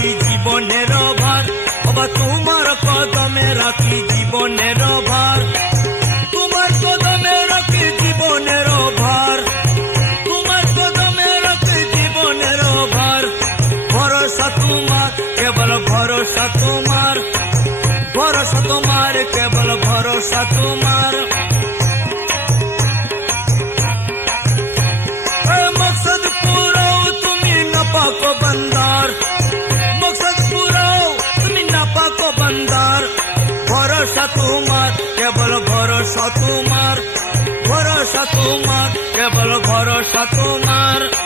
রাখি জীবনের ভার বাবা, তোমার কদমে রাখি জীবনের ভার তোমার কদমে রাখি জীবনের ভার তোমার কদমে রাখি জীবনের ভার ভরসা তোমার, কেবল ভরসা তোমার। ভরসা তোমার, কেবল ভরসা তোমার। ভরসা তোমার কেবল ভরসা তোমার ভরসা তোমার কেবল ভরসা তোমার।